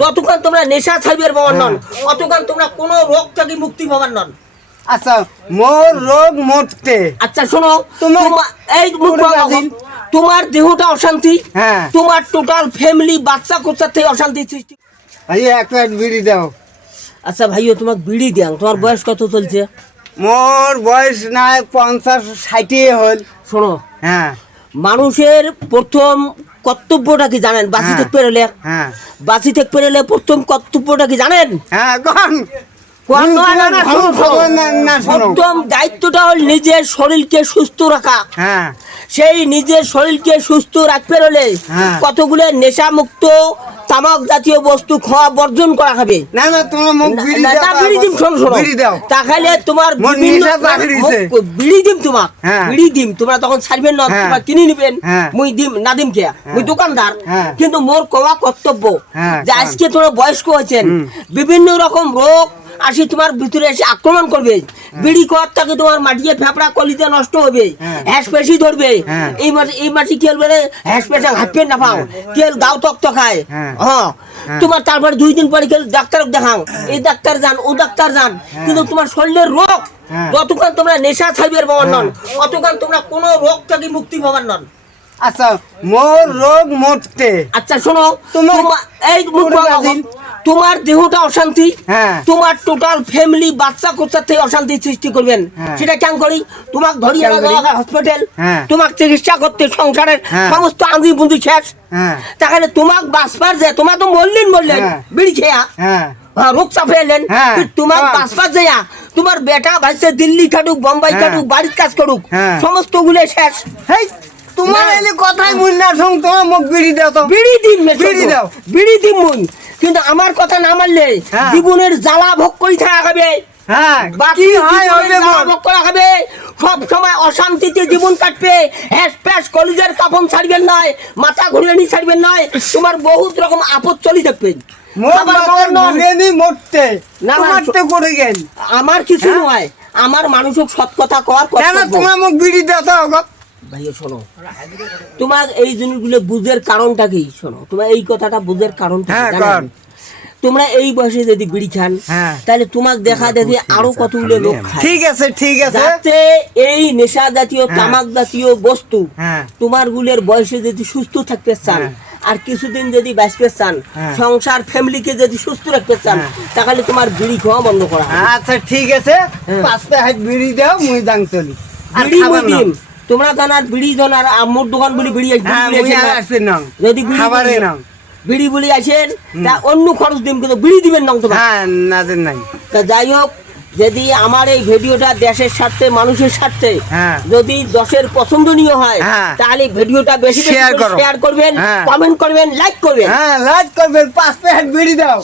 যতক্ষণ তোমরা নেশা ছাড়িবার পাবার নন অতক্ষণ তোমরা কোনো রোগ থেকে মুক্তি পাবার নন। আচ্ছা মোর রোগ মুক্তি। আচ্ছা শোনো, এই তোমার দেহটা অশান্তি, তোমার টোটাল ফ্যামিলি বাচ্চা কোচা থেকে অশান্তি সৃষ্টি। ভাই এক প্যাকেট বিড়ি দাও। আচ্ছা ভাইও তোমাকে বিড়ি দেন। তোমার বয়স কত চলছে? মোর বয়স নাই 50-60 হল। শোনো, মানুষের প্রথম কর্তব্যটা কি জানেন? বাঁচি থেকে পেরোলে বাঁচি থেকে পেরোলে প্রথম কর্তব্যটা কি জানেন? প্রথম দায়িত্বটা হল নিজের শরীরকে সুস্থ রাখা। সেই নিজের শরীরকে সুস্থ রাখতে হলে কতগুলো নেশা মুক্ত তামাক জাতীয় বস্তু খাওয়া বর্জন করা হবে। তাহলে তোমার বিড়ি দিম তোমাক, বিড়ি দিম তোমরা তখন ছাড়বেন না, তোমরা কিনে নিবেন। মুই দিম না দিম কে, মুই দোকানদার। কিন্তু মোর কওয়া কর্তব্য যে আজকে তোমরা বয়স্ক হয়েছেন, বিভিন্ন রকম রোগ আসি তোমার ভিতরে এসে আক্রমণ করবে। বিড়ি খাওয়ার থেকে তোমার মাটিয়ে ফেপড়া কলিতে নষ্ট হবে, হ্যাস পেশি ধরবে। এই মাটি কি বলে হ্যাস পেশা হাঁটবে না পাও, কেল গাও তক্ত খায়। তোমার তারপরে 2 দিন পরে কেউ ডাক্তার দেখাও, এই ডাক্তার যান ও ডাক্তার যান। কিন্তু তোমার শরীরের রোগ যতক্ষণ তোমরা নেশা ছাড়িবার পাবার নন অতক্ষণ তোমরা কোনো রোগ থেকে মুক্তি পাবার নন। আচ্ছা মোর রোগ মুক্তি। আচ্ছা শোনো, এই তোমার দেহটা অশান্তি, তোমার টোটাল ফ্যামিলি বাচ্চা কোচা থেকে অশান্তি সৃষ্টি করবেন। সেটা কেন করি? তোমাকে ধরিয়ে হসপিটাল, তোমাকে চিকিৎসা করতে সংসারের সমস্ত আঙ্গি বুন্ধি শেষ। তাহলে তোমাকে বাঁচবার যে তোমার তো বললেন বিড়ি খেয়া রোগ চাপে এলেন, তোমার বাঁচবার যে তোমার বেটা ভাইসে দিল্লি কাটুক, বোম্বাই কাটুক, বাড়ির কাজ করুক, সমস্ত গুলো শেষ। তোমার এলে কথাই মুই না শুন, তোমার মুখ বিড়ি দাও তো। বিড়ি দিম, বিড়ি দাও, বিড়ি দিম মুই। কিন্তু আমার কথা না মানলে জীবনের জ্বালা ভোগ করে থাকবে। সব সময় অশান্তিতে জীবন কাটবে। হ্যাস প্যাস কলিজার কাপন ছাড়বেন নয়, মাথা ঘুরিয়ে নি ছাড়বেন নয়, তোমার বহুত রকম আপদ চলি থাকবে। আমার কিছু নয়, আমার মানুষক সৎ কথা কওয়ার কথা। তোমার মুখ বিড়ি দাও তো। ভাইয়া শোনো, তোমার এই জিনিসগুলো বুঝের কারণটা কি? শোনো, তোমার এই কথাটা বুঝের কারণটা তোমরা এই বয়সে যদি বিড়ি খান তাহলে তোমাকে দেখা দেখি আরো কতগুলো লোক খায়। ঠিক আছে ঠিক আছে, যাতে এই নেশা জাতীয় তামাক জাতীয় বস্তু তোমার গুলের বয়সে যদি সুস্থ থাকতে চান আর কিছুদিন যদি বাঁচতে চান, সংসার ফ্যামিলিকে যদি সুস্থ রাখতে চান, তাহলে তোমার বিড়ি খাওয়া বন্ধ করা। আচ্ছা ঠিক আছে, 5 প্যাকেট বিড়ি দাও, মুই দাং চলি। বিড়ি মুই দিম, তোমরা জানার বিড়ি জানার মোর দোকান বলি বিড়ি আসবে না। যদি বিড়ি বলি আসেন তা অন্য খরচ দিন, কিন্তু বিড়ি দিবেন না তোমার। তা যাই হোক, যদি আমার এই ভিডিওটা দেশের স্বার্থে মানুষের স্বার্থে যদি 10-এর পছন্দনীয় হয় তাহলে ভিডিওটা বেশি শেয়ার করবেন, কমেন্ট করবেন, লাইক করবেন। 5 প্যাকেট বিড়ি দাও।